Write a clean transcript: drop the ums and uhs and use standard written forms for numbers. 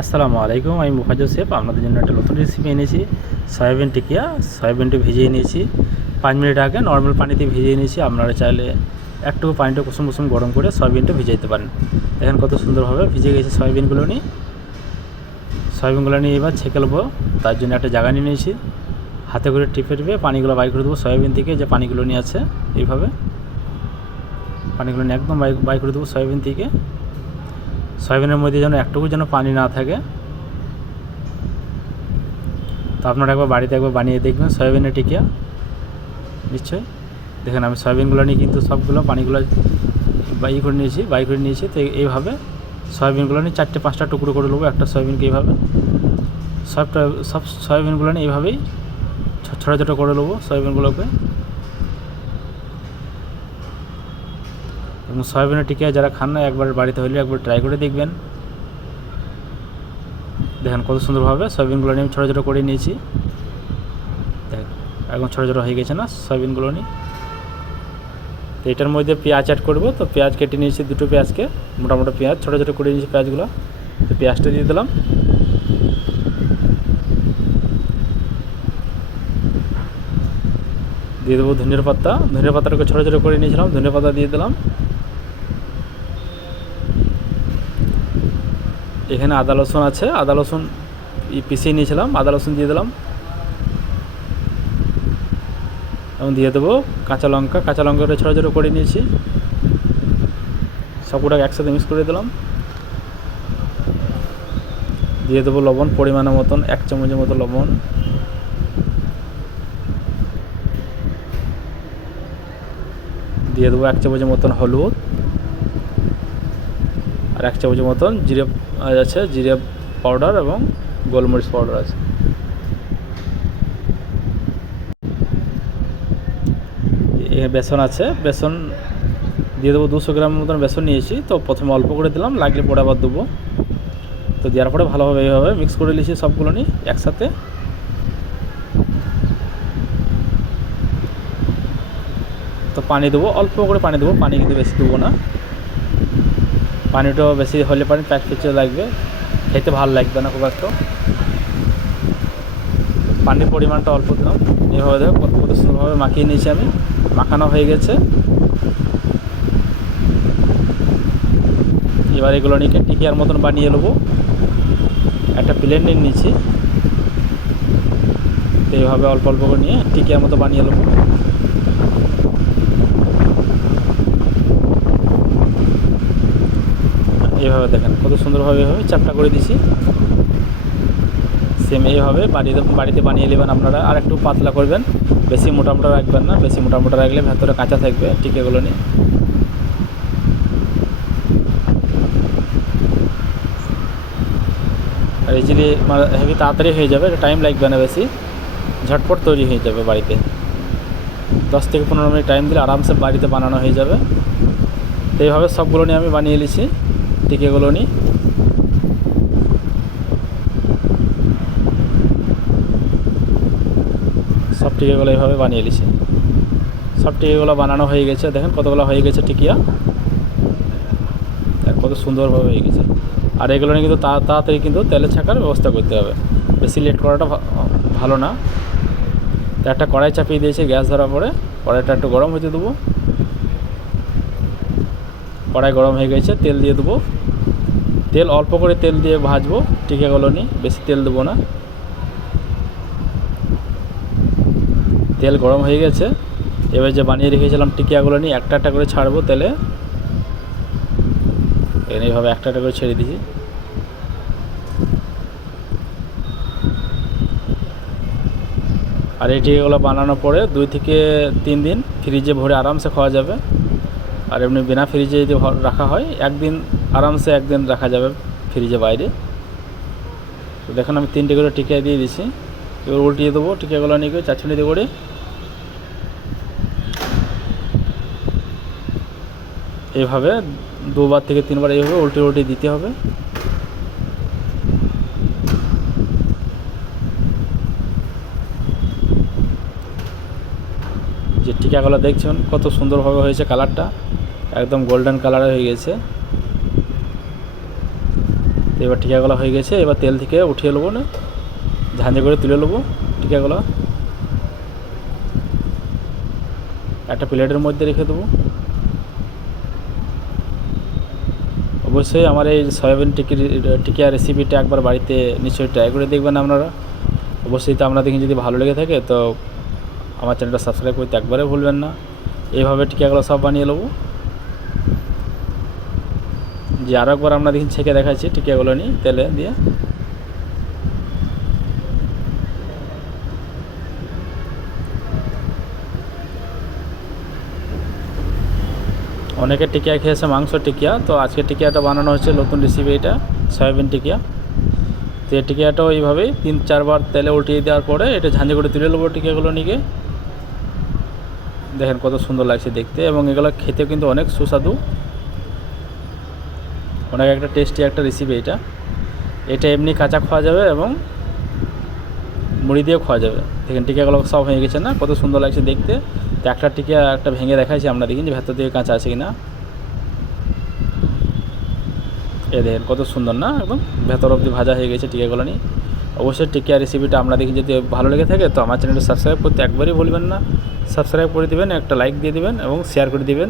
আসসালামু আলাইকুম, আমি মুফাজ্জল শেফ আপনাদের জন্য একটা নতুন রেসিপি এনেছি। সয়াবিন টিকিয়া। সয়াবিনটা ভিজিয়ে নিয়েছি 5 মিনিট আগে, নর্মাল পানিতে ভিজিয়ে নিয়েছি। আপনারা চাইলে একটু পানিটা কুসুম কুসুম গরম করে সয়াবিনটা ভিজিয়ে দিতে পারেন। দেখেন কত সুন্দরভাবে ভিজে গেছে সয়াবিনগুলো নিয়ে এবার ছেঁকে নেবো। তার জন্য একটা জায়গা নিয়ে নিয়েছি, হাতে করে টিপে টিপে পানিগুলো বাইর করে দেবো। সয়াবিন থেকে যে পানিগুলো নিয়ে আছে এইভাবে পানিগুলো নিয়ে একদম বাইর করে দেবো সয়াবিন থেকে। সয়াবিনের মধ্যে যেন একটুকু যেন পানি না থাকে। তো আপনারা বাড়িতে একবার বানিয়ে দেখবেন সয়াবিনের টিকিয়া নিশ্চয়ই। দেখেন আমি সয়াবিনগুলো নিয়ে কিন্তু সবগুলো পানিগুলো বাই করে নিয়েছি। তো এইভাবে সয়াবিনগুলো নিয়ে 4-5টা টুকরো করে নেবো একটা সয়াবিনকে। এইভাবে সব সয়াবিনগুলো নিয়ে এইভাবেই ছোটো ছোটো করে নেবো সয়াবিনগুলোকে। এবং সয়াবিনের টিকিয়া যারা খান না, একবার বাড়িতে হলে একবার ট্রাই করে দেখবেন। দেখেন কত সুন্দরভাবে সয়াবিনগুলো নিয়ে আমি ছোটো ছোটো করে নিয়েছি। দেখ একদম ছোটো ছোটো হয়ে গেছে না সয়াবিনগুলো নিয়ে। তো এটার মধ্যে পেঁয়াজ অ্যাড করবো। তো পেঁয়াজ কেটে নিয়েছি, দুটো পেঁয়াজকে মোটামুটি পেঁয়াজ ছোটো ছোটো করে নিয়েছি পেঁয়াজগুলো। তো পেঁয়াজটা দিয়ে দিলাম। দিয়ে দেবো ধনিয়ার পাতাটাকে ছোটো ছোটো করে নিয়েছিলাম, ধনিয়া পাতা দিয়ে দিলাম। এখানে আদা রসুন আছে, আদা রসুন পিষিয়ে নিয়েছিলাম, আদা রসুন দিয়ে দিলাম। এবং দিয়ে দেবো কাঁচা লঙ্কাটা ছোটো ছোটো করে নিয়েছি, সবগুলোকে একসাথে মিক্স করে দিলাম। দিয়ে দেবো লবণ পরিমাণের মতন, 1 চামচের মতো লবণ। দিয়ে দেবো 1 চামচের মতন হলুদ, আর 1 চামচের মতন জিরে পাউডার এবং গোলমরিচ পাউডার আছে। বেসন আছে, বেসন দিয়ে দেবো 200 গ্রামের মতন বেসন নিয়েছি। তো প্রথমে অল্প করে দিলাম, লাগলে পরে আবার দেবো। তো দেওয়ার পরে ভালোভাবে এইভাবে মিক্স করে নিয়েছি সবগুলো নিয়ে একসাথে। তো পানি দেবো, অল্প করে পানি দেবো, পানি কিন্তু বেশি দেবো না। পানিটাও বেশি হলে পানি প্যাচপ্যাচে লাগবে, খেতে ভালো লাগবে না খুব একটা। পানির পরিমাণটা অল্প দিলাম। এইভাবে দেখো কত সুন্দরভাবে মাখিয়ে নিয়েছি আমি। মাখানো হয়ে গেছে। এবার এগুলো নিয়ে টিকিয়ার মতন বানিয়ে নেবো। একটা প্লেট নিয়ে নিয়েছি, তো এইভাবে অল্প অল্প করে নিয়ে টিকিয়ার মতো বানিয়ে নেবো। এইভাবে দেখেন কত সুন্দরভাবে এইভাবে চাপটা করে দিছি। সেম এইভাবে বাড়িতে বানিয়ে নেবেন আপনারা। আর একটু পাতলা করবেন, বেশি মোটা রাখবেন না, বেশি মোটা রাখলে ভেতরে কাঁচা থাকবে টিকিয়াগুলো নিয়ে। আর ইজিলি হেভি তাড়াতাড়ি হয়ে যাবে, টাইম লাগবে না বেশি, ঝটপট তৈরি হয়ে যাবে বাড়িতে। 10 থেকে 15 মিনিট টাইম দিলে আরামসে বাড়িতে বানানো হয়ে যাবে। তো এইভাবে সবগুলো নিয়ে আমি বানিয়ে নিয়েছি টিকিয়াগুলো নিয়ে। সব টিকিয়াগুলো এইভাবে বানিয়ে নিয়েছি। সব টিকিয়াগুলো বানানো হয়ে গেছে। দেখেন কতগুলো হয়ে গেছে টিকিয়া, কত সুন্দরভাবে হয়ে গেছে। আর এগুলো নিয়ে কিন্তু তাড়াতাড়ি কিন্তু তেলে ছাকার ব্যবস্থা করতে হবে, বেশি লেট করাটা ভালো না। তো একটা কড়াই চাপিয়ে দিয়েছি, গ্যাস ধরার পরে কড়াইটা একটু গরম হতে দেবো। কড়াই গরম হয়ে গেছে, তেল দিয়ে দেবো। তেল অল্প করে তেল দিয়ে ভাজবো টিকিয়াগুলো নিয়ে, বেশি তেল দেবো না। তেল গরম হয়ে গেছে। এবার যে বানিয়ে রেখেছিলাম টিকিয়াগুলো নিয়ে একটা একটা করে ছাড়বো তেলে। এইভাবে একটা একটা করে ছেড়ে দিয়েছি। আর এই টিকিয়াগুলো বানানোর পরে 2 থেকে 3 দিন ফ্রিজে ভরে আরামসে খাওয়া যাবে। আর এমনি বিনা ফ্রিজে যদি রাখা হয় একদিন আরামসে, একদিন রাখা যাবে ফ্রিজে বাইরে। তো দেখুন আমি 3টে করে টিকিয়া দিয়ে দিছি। এবার উল্টিয়ে দেবো টিকিয়াগুলো নিয়ে চাটনিতে করে। এইভাবে 2বার থেকে 3বার এইভাবে উল্টে দিতে হবে। যে টিকিয়াগুলো দেখছেন কত সুন্দরভাবে হয়েছে, কালারটা একদম গোল্ডেন কালারে হয়ে গেছে। তো এবার টিকিয়াগুলো হয়ে গেছে, এবার তেল থেকে উঠিয়ে নেবো, না ঝাঁঝে করে তুলে নেবো টিকিয়াগুলো, একটা প্লেটের মধ্যে রেখে দেবো। অবশ্যই আমার এই সয়াবিন টিকিয়া রেসিপিটা একবার বাড়িতে নিশ্চয়ই ট্রাই করে দেখবেন আপনারা। অবশ্যই তো আপনাদের যদি ভালো লেগে থাকে তো আমার চ্যানেলটা সাবস্ক্রাইব করতে একবারে ভুলবেন না। এইভাবে টিকিয়াগুলো সব বানিয়ে নেবো। যে আরও একবার আমরা দেখি ছেঁকে দেখাচ্ছি টিকিয়াগুলো নিয়ে তেলে দিয়ে। অনেকে টিকিয়া খেয়েছে মাংস টিকিয়া, তো আজকে টিকিয়াটা বানানো হচ্ছে নতুন রেসিপি, এটা সয়াবিন টিকিয়া। তো এই টিকিয়াটাও এইভাবেই 3-4 বার তেলে উল্টিয়ে দেওয়ার পরে এটা ঝাঁঝে করে তুলে নেবো টিকিয়াগুলো নিয়ে। দেখেন কত সুন্দর লাগছে দেখতে, এবং এগুলো খেতেও কিন্তু অনেক সুস্বাদু, অনেক একটা টেস্টি একটা রেসিপি এটা। এটা এমনি কাঁচা খাওয়া যাবে এবং মুড়ি দিয়েও খাওয়া যাবে। দেখেন টিকিয়াগুলো সব হয়ে গেছে না, কত সুন্দর লাগছে দেখতে। তো একটা টিকিয়া একটা ভেঙে দেখাচ্ছি আমরা, দেখি যে ভেতর দিয়ে কাঁচা আছে কি না। এ দেখেন কত সুন্দর না, একদম ভেতর অবধি ভাজা হয়ে গেছে টিকিয়াগুলো নিয়ে। অবশ্যই টিকিয়া রেসিপিটা আমরা দেখি যদি ভালো লেগে থাকে তো আমার চ্যানেলটা সাবস্ক্রাইব করতে একবারই ভুলবেন না। সাবস্ক্রাইব করে দেবেন, একটা লাইক দিয়ে দেবেন এবং শেয়ার করে দেবেন।